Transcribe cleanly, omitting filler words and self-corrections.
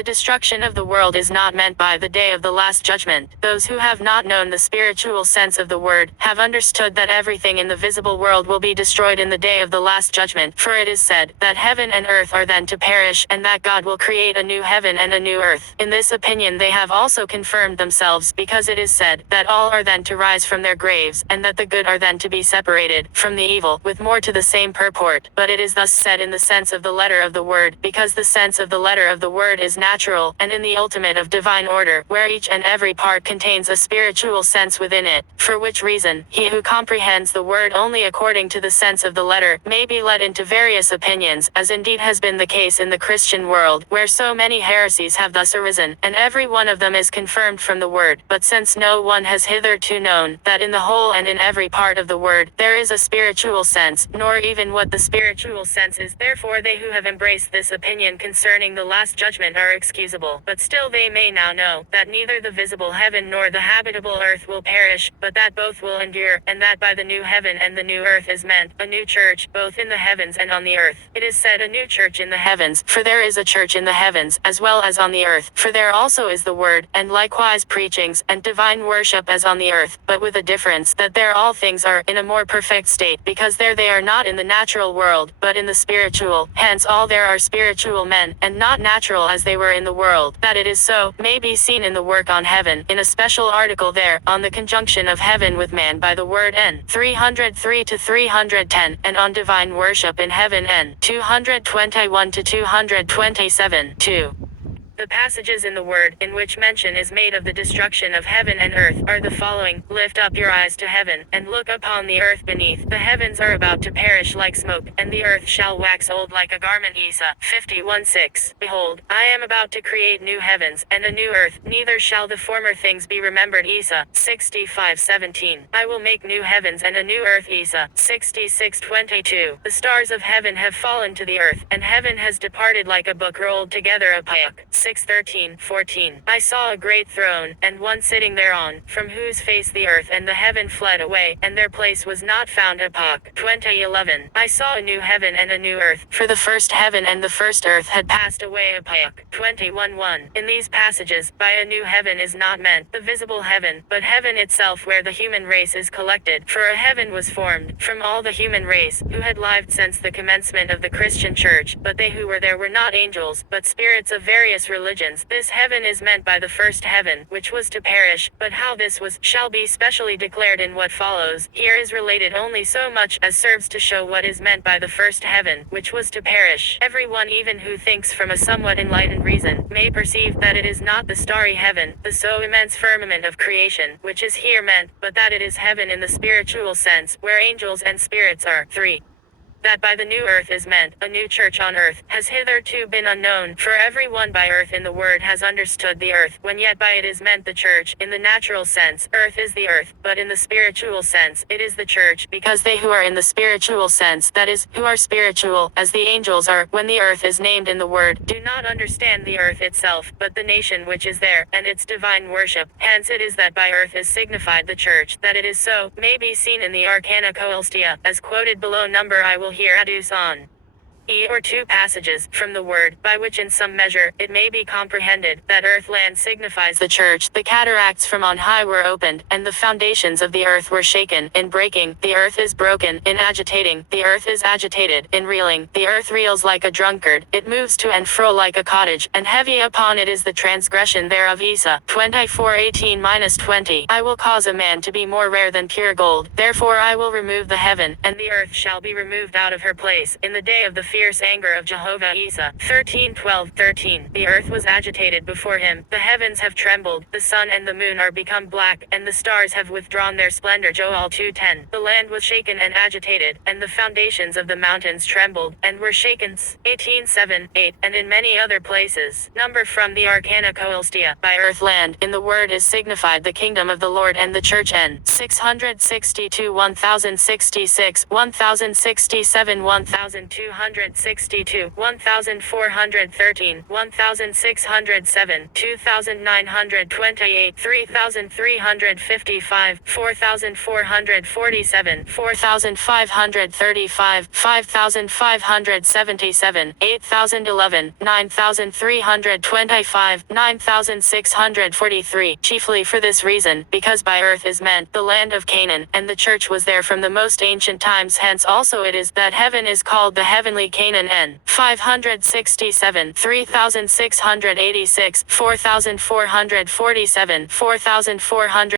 The destruction of the world is not meant by the day of the last judgment. Those who have not known the spiritual sense of the word, have understood that everything in the visible world will be destroyed in the day of the last judgment. For it is said, that heaven and earth are then to perish, and that God will create a new heaven and a new earth. In this opinion they have also confirmed themselves, because it is said, that all are then to rise from their graves, and that the good are then to be separated from the evil, with more to the same purport. But it is thus said in the sense of the letter of the word, because the sense of the letter of the word is natural, and in the ultimate of divine order, where each and every part contains a spiritual sense within it. For which reason, he who comprehends the word only according to the sense of the letter, may be led into various opinions, as indeed has been the case in the Christian world, where so many heresies have thus arisen, and every one of them is confirmed from the word. But since no one has hitherto known, that in the whole and in every part of the word, there is a spiritual sense, nor even what the spiritual sense is, therefore they who have embraced this opinion concerning the last judgment are excusable. But still they may now know, that neither the visible heaven nor the habitable earth will perish, but that both will endure, and that by the new heaven and the new earth is meant a new church, both in the heavens and on the earth. It is said a new church in the heavens, for there is a church in the heavens, as well as on the earth, for there also is the word, and likewise preachings, and divine worship as on the earth, but with a difference, that there all things are in a more perfect state, because there they are not in the natural world, but in the spiritual. Hence all there are spiritual men, and not natural as they were in the world. That it is so, may be seen in the work on heaven, in a special article there, on the conjunction of heaven with man by the word N. 303 to 310, and on divine worship in heaven N. 221 to 227, 2. The passages in the word, in which mention is made of the destruction of heaven and earth, are the following: Lift up your eyes to heaven, and look upon the earth beneath. The heavens are about to perish like smoke, and the earth shall wax old like a garment. Isa 51:6. Behold, I am about to create new heavens, and a new earth, neither shall the former things be remembered. Isa 65:17. I will make new heavens and a new earth. Isa 66:22. The stars of heaven have fallen to the earth, and heaven has departed like a book rolled together. Apayuk 6:13-14. I saw a great throne, and one sitting thereon, from whose face the earth and the heaven fled away, and their place was not found. Apok 20:11. I saw a new heaven and a new earth, for the first heaven and the first earth had passed away. Apok 21:1. In these passages, by a new heaven is not meant the visible heaven, but heaven itself, where the human race is collected. For a heaven was formed from all the human race, who had lived since the commencement of the Christian church, but they who were there were not angels, but spirits of various religions. This heaven is meant by the first heaven, which was to perish, but how this was, shall be specially declared in what follows. Here is related only so much as serves to show what is meant by the first heaven, which was to perish. Everyone even who thinks from a somewhat enlightened reason, may perceive that it is not the starry heaven, the so immense firmament of creation, which is here meant, but that it is heaven in the spiritual sense, where angels and spirits are. 3. That by the new earth is meant a new church on earth, has hitherto been unknown, for every one by earth in the word has understood the earth, when yet by it is meant the church. In the natural sense, earth is the earth, but in the spiritual sense, it is the church, because they who are in the spiritual sense, that is, who are spiritual, as the angels are, when the earth is named in the word, do not understand the earth itself, but the nation which is there, and its divine worship. Hence it is that by earth is signified the church. That it is so, may be seen in the Arcana Coelestia, as quoted below. Number I will here adduce on or two passages from the word, by which in some measure it may be comprehended that earth-land signifies the church. The cataracts from on high were opened, and the foundations of the earth were shaken. In breaking, the earth is broken. In agitating, the earth is agitated. In reeling, the earth reels like a drunkard. It moves to and fro like a cottage, and heavy upon it is the transgression thereof. Isa 24:18-20. I will cause a man to be more rare than pure gold. Therefore I will remove the heaven, and the earth shall be removed out of her place, in the day of the fierce anger of Jehovah. Isa 13:12-13. The earth was agitated before him, the heavens have trembled, the sun and the moon are become black, and the stars have withdrawn their splendor. Joel 2:10. The land was shaken and agitated, and the foundations of the mountains trembled, and were shaken. 18:7-8, and in many other places. Number from the Arcana Coelestia. By earth land, in the word is signified the kingdom of the Lord and the church. N. 662 1066, 1067 1200 1462, 1413, 1607, 2928, 3355, 4447, 4535, 5577, 8011, 9325, 9643. Chiefly for this reason, because by earth is meant the land of Canaan, and the church was there from the most ancient times, hence also it is that heaven is called the heavenly Canaan. N. 567, 3686, 4447, 4400.